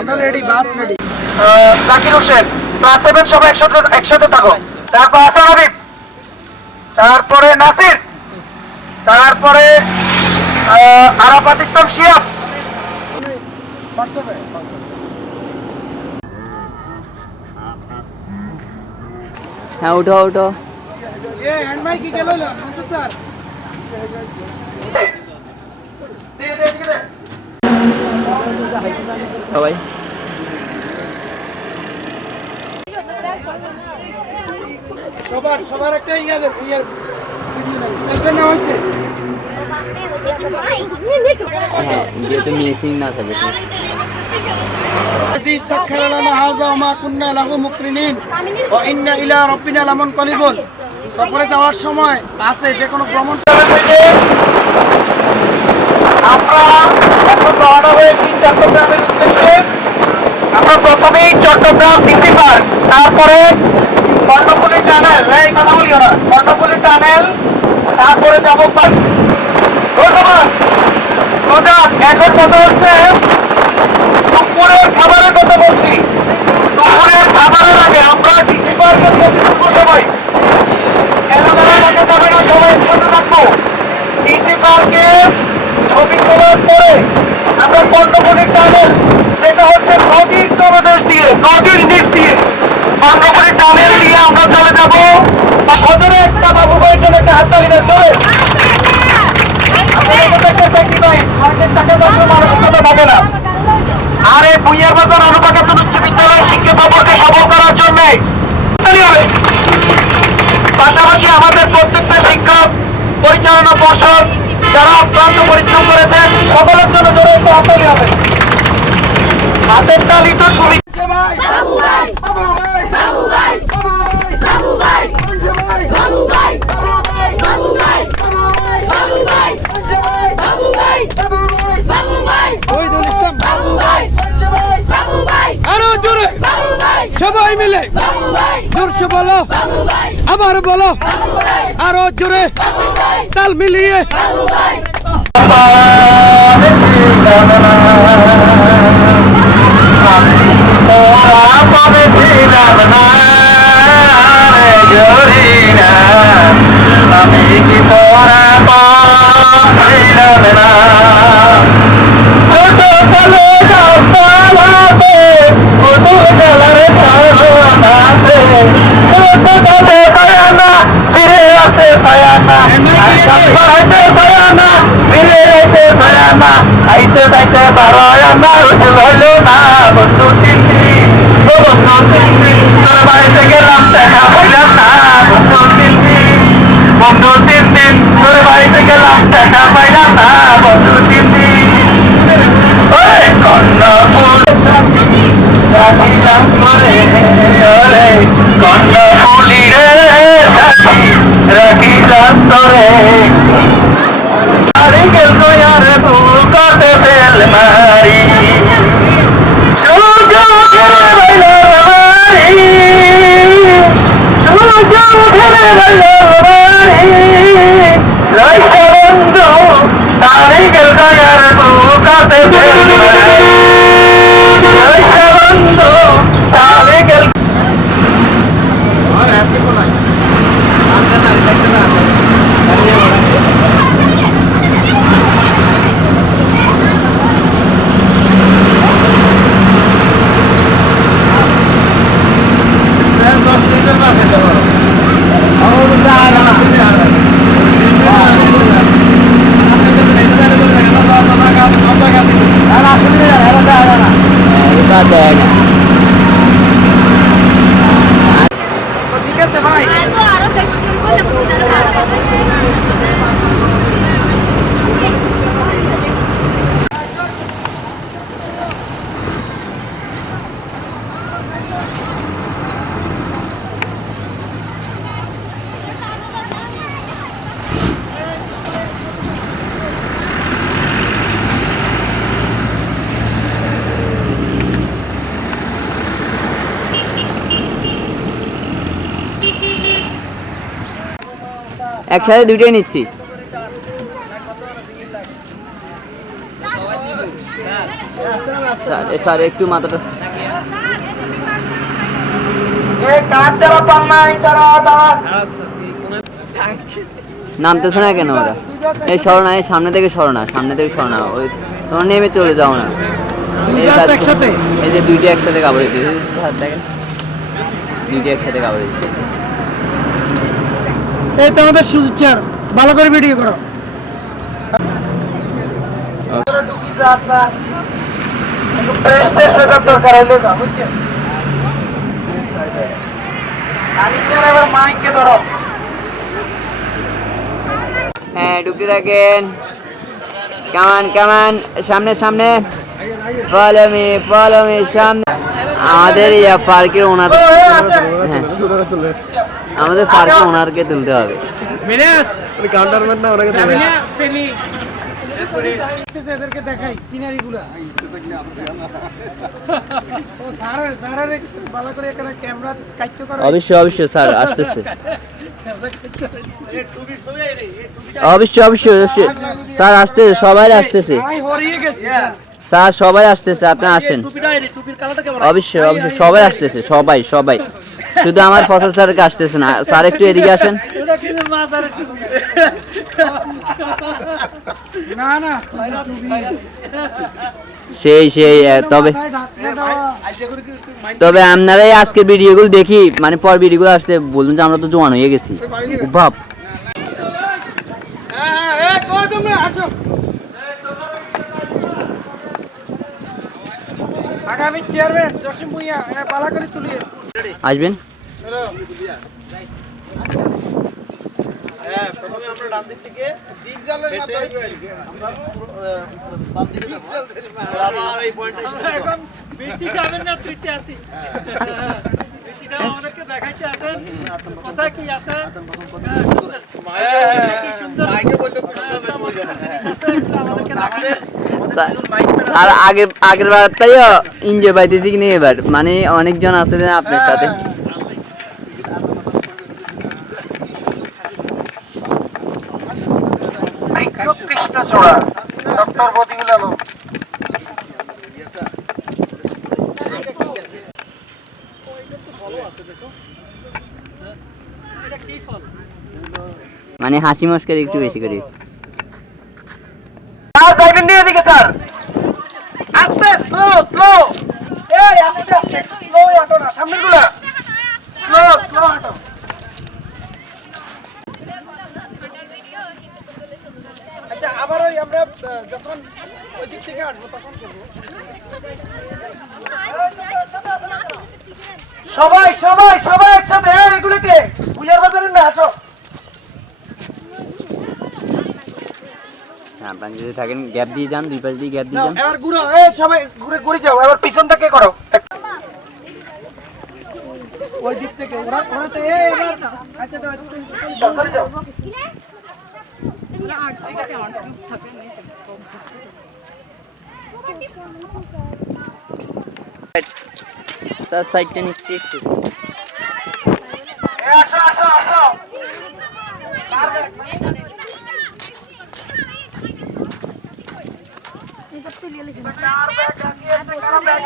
আমরা রেডি, বাস ready. Zakir Hossain class 7 সবাই একসাথে থাকো। তারপর হাসান হাবিব, তারপরে নাসির, তারপরে আরাফাত ইসলাম শিয়াব। হ্যাঁ উঠো উঠো। সবাই সবার একটা সেলফি নেওয়া হয়েছে। হ্যাঁ যেহেতু মিসিং না থাকে সফরে যাওয়ার সময় বাসে যে কোনো ভ্রমণ আমরা এখন রওনা হয়েছি চট্টগ্রামের উদ্দেশ্যে। আমরা প্রথমেই চট্টগ্রাম ডিসি পার্ক, তারপরে কর্ণফুলী টানেল, এই কথা বলি ওরা, কর্ণফুলী টানেল, তারপরে যাবো ধন্যবাদ। এখন কথা হচ্ছে দুপুরের খাবারের কথা বলছি। দুপুরের খাবারের আগে আমরা ডিসি পার্কের সবাই খেলাধুলা লাগে যাবে না, সবাই একসাথে থাকবো। ডিসি পার্কে ছবি তোলার পরে আমরা কর্ণফুলী টানেল, সেটা হচ্ছে নদীর তলদেশ দিয়ে, নদীর নিচ দিয়ে কর্ণফুলী টানেল দিয়ে আমরা চলে যাবো সজরে একটা বাবু ভাইয়ের জন্য একটা হাততালি দেন চলে। আর এই ভুইয়ার বাজার অনুপাকাতন উচ্চ বিদ্যালয়ের শিক্ষা সম্পর্কে সফল করার জন্য পাশাপাশি আমাদের প্রত্যেকটা শিক্ষক পরিচালনা পর্ষদ যারা অক্লান্ত পরিশ্রম করেছেন সকলের জন্য জোরে একটা হাততালি হবে। হাতের তালি তো শুনি। আরো জোরে সবাই মিলে জোরসে বলো, আবার বলো, আরো জোরে তাল মিলিয়ে। আমি কি তোরা পাইলাম না ছোট কালো গাছপালাতে মধু জলের ছায়াতে ছোট কালো ছায়ানা ফিরে আসে ছায়ানা আইতে ছায়ানা ফিরে আসে ছায়ানা আইতে যাইতে বারোয়ানা উঠল হইল না বন্ধু তিন্নি ও বন্ধু তিন্নি তোর বাড়িতে গেলাম দেখা পাইলাম না বন্ধু তিন্নি বন্ধু তিন দিন তোর বাড়িতে গেলাম দেখা পাইলাম না বন্ধু তিন দিন কর্ণফুল রাখিলাম করে কর্ণফুলি রে সাথী রাখিলাম তোরে আরে গেল আর বুকতে ফেল মারি ঠিক আছে ভাই। একসাথে দুইটাই নিচ্ছি। স্যার একটু মাথাটা এই কাজ যারা পান নাই তারা দাঁড়ান। নামতেছে না কেন ওরা? এই সরো না, এই সামনে থেকে সরো না, সামনে থেকে সরো না, ওই তোমরা নেমে চলে যাও না। এই গাছ একসাথে। এই যে দুইটি একসাথে কাপড় দিচ্ছে, দেখেন দুইটি একসাথে কাপড় দিচ্ছে। এই তো আমাদের সুযোগ চার, ভালো করে ভিডিও করো। ঢুকি যান না, একটু প্রেস্টের সাথে দরকার হইলে যা, বুঝছেন? আনিসের এবার মাইকে ধরো। হ্যাঁ ঢুকতে থাকেন, কামান কামান, সামনে সামনে, ফলো মি সামনে। আমাদের পার্কের ওনার, হ্যাঁ আমাদের পার্কের ওনারকে তুলতে হবে। এদেরকে দেখাই সিনারি গুলা। ও স্যারের স্যারের ভালো করে এখানে ক্যামেরা কাইতে করো। অবশ্যই অবশ্যই স্যার আসতেছে, অবশ্যই অবশ্যই অবশ্যই স্যার আসতেছে, সবাই আসতেছে আমি হরিয়ে গেছি। স্যার, সবাই আসতেছে, আপনি আসেন। অবশ্যই অবশ্যই সবাই আসতেছে, সবাই সবাই, শুধু আমার ফসল স্যারকে আসতেছে না। স্যার একটু এদিকে আসেন। এটা কিন্তু মাথার টুপি। না না সেই সেই তবে তবে আপনারাই আজকের ভিডিওগুলো দেখি, মানে পর ভিডিওগুলো আসতে বলবেন যে আমরা তো জোয়ান হয়ে গেছি। ভাব হ্যাঁ কই তোমরা আসো। আগামী চেয়ারম্যান জসিম ভুঁইয়া পালা করে তুলিয়ে আসবেন। প্রথমে আমরা ডান দিক থেকে দিকজালের মাথায় আবার এই পয়েন্টে এখন বিচি সাহেবের নেতৃত্বে আছি। বিচি সাহেব আমাদেরকে দেখাইতে আছেন কথা কি আছে। কি সুন্দর মাইকে বললে আমাদেরকে দেখাবেন। আর আগের বার তাই এনজয় পাইতেছি কিনা এবার, মানে অনেকজন আছে না আপনার সাথে। কৃষ্ণচূড়া ডক্টর বদিউল আলম। এটা কি ফল? মানে হাসি মস্কারি একটু বেশি করি। আর যাইবেন দিয়ে এদিকে স্যার, আস্তে স্লো স্লো, এই আস্তে আস্তে স্লো হাঁটো না, সামনে গুলা স্লো স্লো হাঁটো। আচ্ছা আবার ওই আমরা যখন ওই দিক থেকে আসবো তখন করবো। সবাই সবাই সবাই একসাথে, এগুলোকে বুঝার বাজারের না, আসো। আপনার যদি থাকেন গ্যাপ দিয়ে যান, দুই পাশ দিয়ে গ্যাপ দিয়ে যান। এবার ঘুরো, এই সবাই ঘুরে ঘুরে যাও, এবার পিছন থেকে করো। ওই দিক থেকে ওরা ওরা তো এবার আচ্ছা তো চলে যাও। স্যার সাইডটা নিচ্ছি একটু। এই আসো আসো আসো।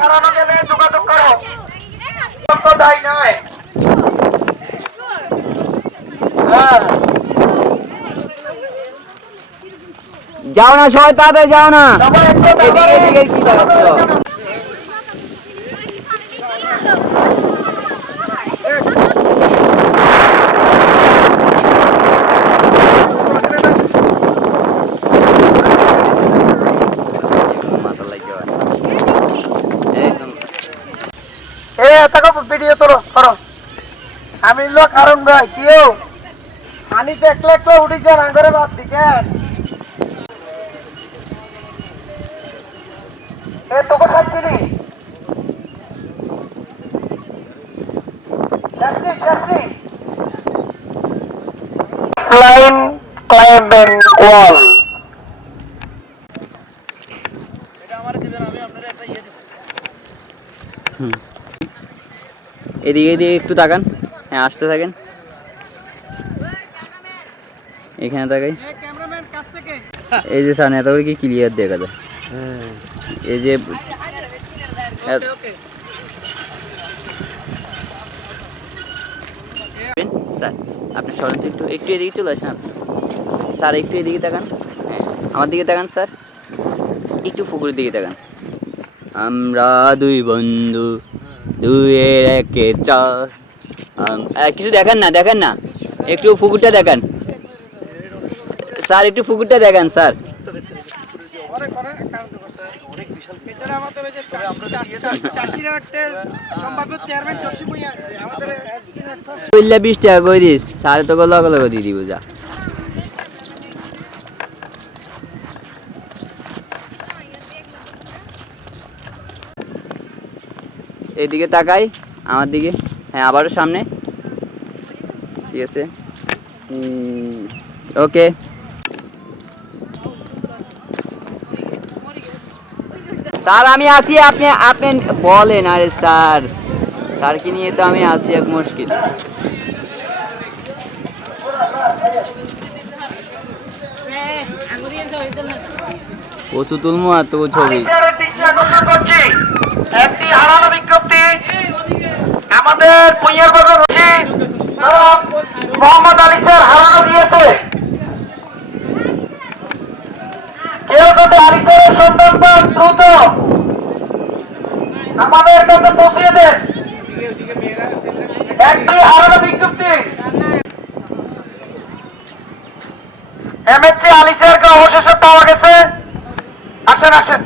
হারানো গেলে যোগাযোগ করো, তো দায় নয়। হ্যাঁ যাও না সবাই, তাড়াতাড়ি যাও না। সবাই একসাথে এদিকে এদিকে কি দেখাচ্ছ? মাথা লাগিয়ে একদম ভিডিও তোলো করো। আমি লোক কারণ ভাই কেউ আনি তো একলা একলা উঠেছে রাঙ্গরে বাদ দিকেন। এ তোকে খাচ্ছিলি শাস্তি শাস্তি লাইন ক্লাইম্বিং ওয়াল। এদিকে এদিকে একটু তাকান, হ্যাঁ আসতে থাকেন, এখানে তাকাই। ক্যামেরাম্যান কাছ থেকে এই যে সামনে এত করে কি ক্লিয়ার দেখা যায়। এই যে ওকে স্যার আপনি সরেন তো একটু একটু এদিকে চলে আসেন আপনি। স্যার একটু এদিকে তাকান, হ্যাঁ আমার দিকে তাকান স্যার, একটু পুকুরের দিকে তাকান। আমরা দুই বন্ধু দুইয়ের একে চার। কিছু দেখেন না, দেখেন না, একটু পুকুরটা দেখান স্যার, একটু পুকুরটা দেখান স্যার। করে করে কারণ তো করছে অনেক বিশাল। এছাড়া আমাদের ওই যে চাষিরা সম্ভাব্য চেয়ারম্যান জসিম ভাই আছে আমাদের অ্যাসিস্ট্যান্ট স্যার। 20 টাকা করে দিস স্যার, তো লগে লগে দিয়ে দিব যা। এইদিকে তাকাই আমার দিকে, হ্যাঁ আবারও সামনে, ঠিক আছে ওকে। স্যার আমি আসি, আপনি আপনি বলেন। আরে স্যার, স্যারকে নিয়ে তো আমি আসি এক মুশকিল। প্রচুর তুলমু আর তো ছবি। আলিসের দৃষ্টি আকর্ষণ করছি একটি হারানো বিজ্ঞপ্তি আমাদের পুইয়ার বাজার হচ্ছে মোহাম্মদ আলিসের হারানো দিয়েছে। কেউ যদি আলিসের সন্ধান পান দ্রুত আমাদের কাছে পৌঁছিয়ে দেন। একটি হারানো বিজ্ঞপ্তি এমএসসি আলিসের কে অবশেষে পাওয়া গেছে। আসেন আসেন।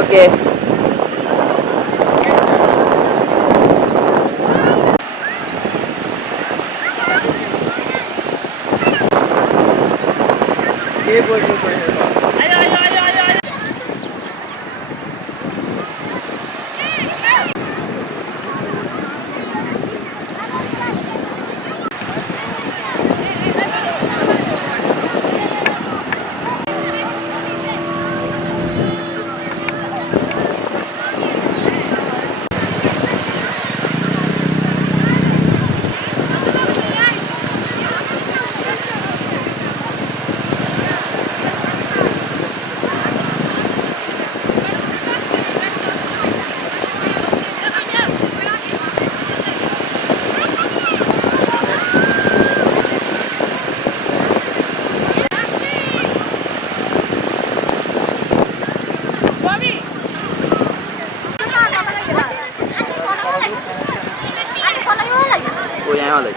ওকে কই আয় ভালো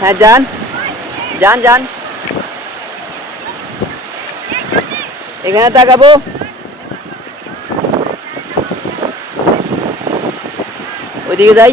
হ্যাঁ যান যান যান, এখানে তাকাবো। ওইদিকে যাই।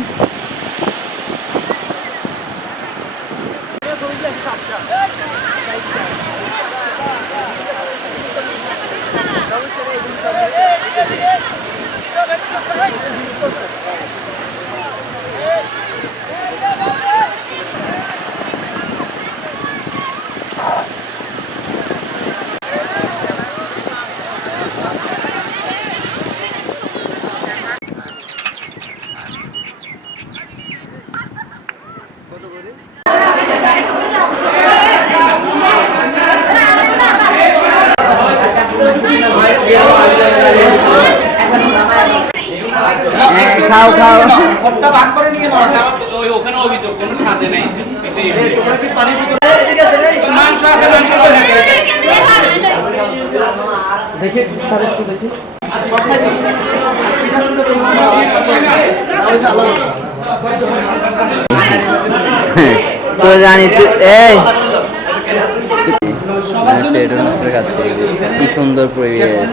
খাও খাও ভর্তা ভাগ করে নিয়ে নাও ওখানে অভিযোগ কোনো স্বাদে নেই মাংস আছে মাংস দেখি স্যার একটু দেখি তো জানি এই কি সুন্দর পরিবেশ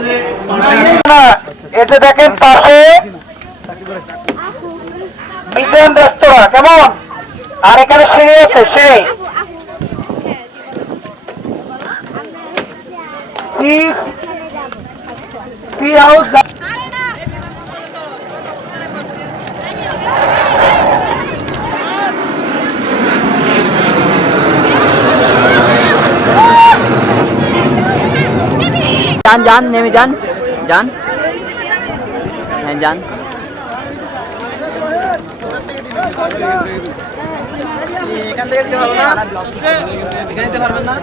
এতে দেখেন পাশে মিজান রেস্তোরাঁ কেমন, আর এখানে সিঁড়ি আছে, সিঁড়ি সি হাউস যান যান নেমে যান যান হ্যাঁ যান এখান থেকে দিতে পারবো না এখানে দিতে পারবেন না